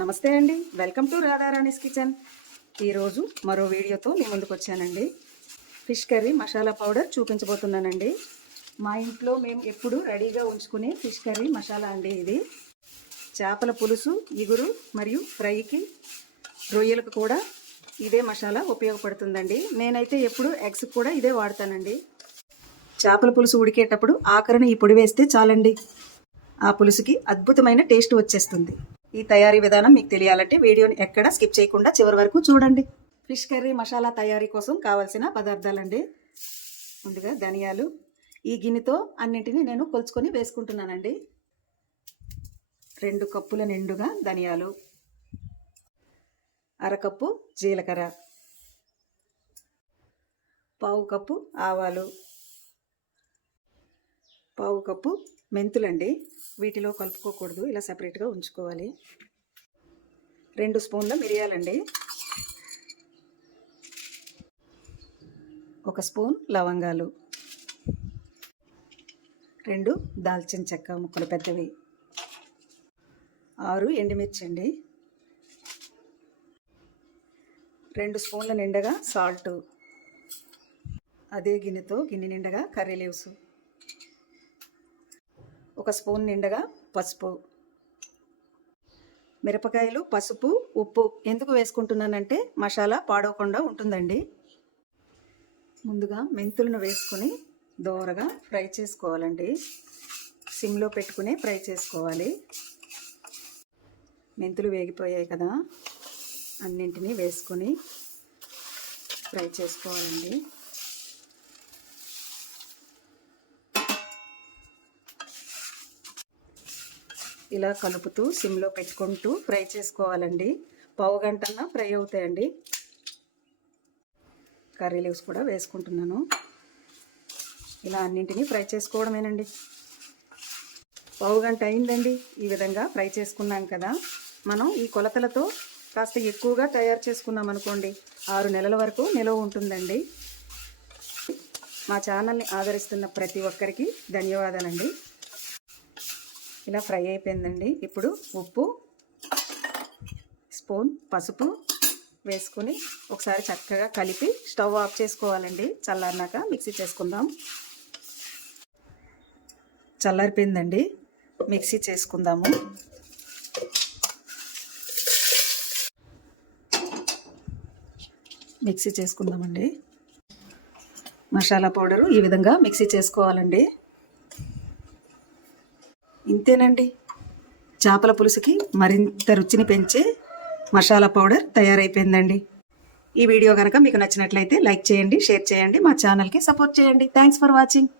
నమస్తే అండి, welcome to Radharani's kitchen. ఈరోజు మరో వీడియోతో మీ ముందుకు వచ్చానండి. ఫిష్ కర్రీ మసాలా పౌడర్ చూపించబోతున్నానండి. మా ఇంట్లో మేము ఎప్పుడు రెడీగా ఉంచుకునే ఫిష్ కర్రీ మసాలా అండి ఇది. చేపల పులుసు, ఇగురు మరియు ఫ్రైకి, రొయ్యలకు కూడా ఇదే మసాలా ఉపయోగపడుతుందండి. నేనైతే ఎప్పుడు ఎగ్స్ కూడా ఇదే వాడతానండి. చేపల పులుసు ఉడికేటప్పుడు ఆఖరణ ఈ పొడి వేస్తే చాలండి, ఆ పులుసుకి అద్భుతమైన టేస్ట్ వచ్చేస్తుంది. ఈ తయారీ విధానం మీకు తెలియాలంటే వీడియోని ఎక్కడ స్కిప్ చేయకుండా చివరి వరకు చూడండి. ఫిష్ కర్రీ మసాలా తయారీ కోసం కావాల్సిన పదార్థాలండి. ముందుగా ధనియాలు, ఈ గిన్నెతో అన్నింటినీ నేను కొలుచుకొని వేసుకుంటున్నానండి. 2 కప్పుల నిండుగా ధనియాలు, అరకప్పు జీలకర్ర, పావు కప్పు ఆవాలు, పావు కప్పు మెంతులండి. వీటిలో కలుపుకోకూడదు, ఇలా సపరేట్గా ఉంచుకోవాలి. 2 స్పూన్ల మిరియాలండి, 1 స్పూన్ లవంగాలు, 2 దాల్చిన చెక్క ముక్కలు పెద్దవి, 6 ఎండుమిర్చి అండి, 2 స్పూన్ల నిండగా సాల్టు, అదే గిన్నెతో గిన్నె నిండగా కర్రీ లీవ్స్, 1 స్పూన్ నిండగా పసుపు. మిరపకాయలు, పసుపు, ఉప్పు ఎందుకు వేసుకుంటున్నానంటే మసాలా పాడవకుండా ఉంటుందండి. ముందుగా మెంతులను వేసుకొని దోరగా ఫ్రై చేసుకోవాలండి. సిమ్లో పెట్టుకుని ఫ్రై చేసుకోవాలి. మెంతులు వేగిపోయాయి కదా, అన్నింటినీ వేసుకొని ఫ్రై చేసుకోవాలండి. ఇలా కలుపుతూ సిమ్లో పెట్టుకుంటూ ఫ్రై చేసుకోవాలండి. పావు గంటన్నా ఫ్రై అవుతాయండి. కర్రీ లీవ్స్ కూడా వేసుకుంటున్నాను. ఇలా అన్నింటినీ ఫ్రై చేసుకోవడమేనండి. పావు గంట అయిందండి. ఈ విధంగా ఫ్రై చేసుకున్నాం కదా, మనం ఈ కొలతలతో కాస్త ఎక్కువగా తయారు చేసుకున్నాం అనుకోండి, 6 నెలల వరకు నిల్వ ఉంటుందండి. మా ఛానల్ని ఆదరిస్తున్న ప్రతి ఒక్కరికి ధన్యవాదాలండి. ఇలా ఫ్రై అయిపోయిందండి. ఇప్పుడు ఉప్పు, స్పూన్ పసుపు వేసుకొని ఒకసారి చక్కగా కలిపి స్టవ్ ఆఫ్ చేసుకోవాలండి. చల్లారినాక మిక్సీ చేసుకుందాం. చల్లారిపోయిందండి, మిక్సీ చేసుకుందాము. మిక్సీ చేసుకుందామండి. మసాలా పౌడరు ఈ విధంగా మిక్సీ చేసుకోవాలండి. ఇంతేనండి, చేపల పులుసుకి మరింత రుచిని పెంచే మసాలా పౌడర్ తయారైపోయిందండి. ఈ వీడియో కనుక మీకు నచ్చినట్లయితే లైక్ చేయండి, షేర్ చేయండి, మా ఛానల్కి సపోర్ట్ చేయండి. Thanks for watching.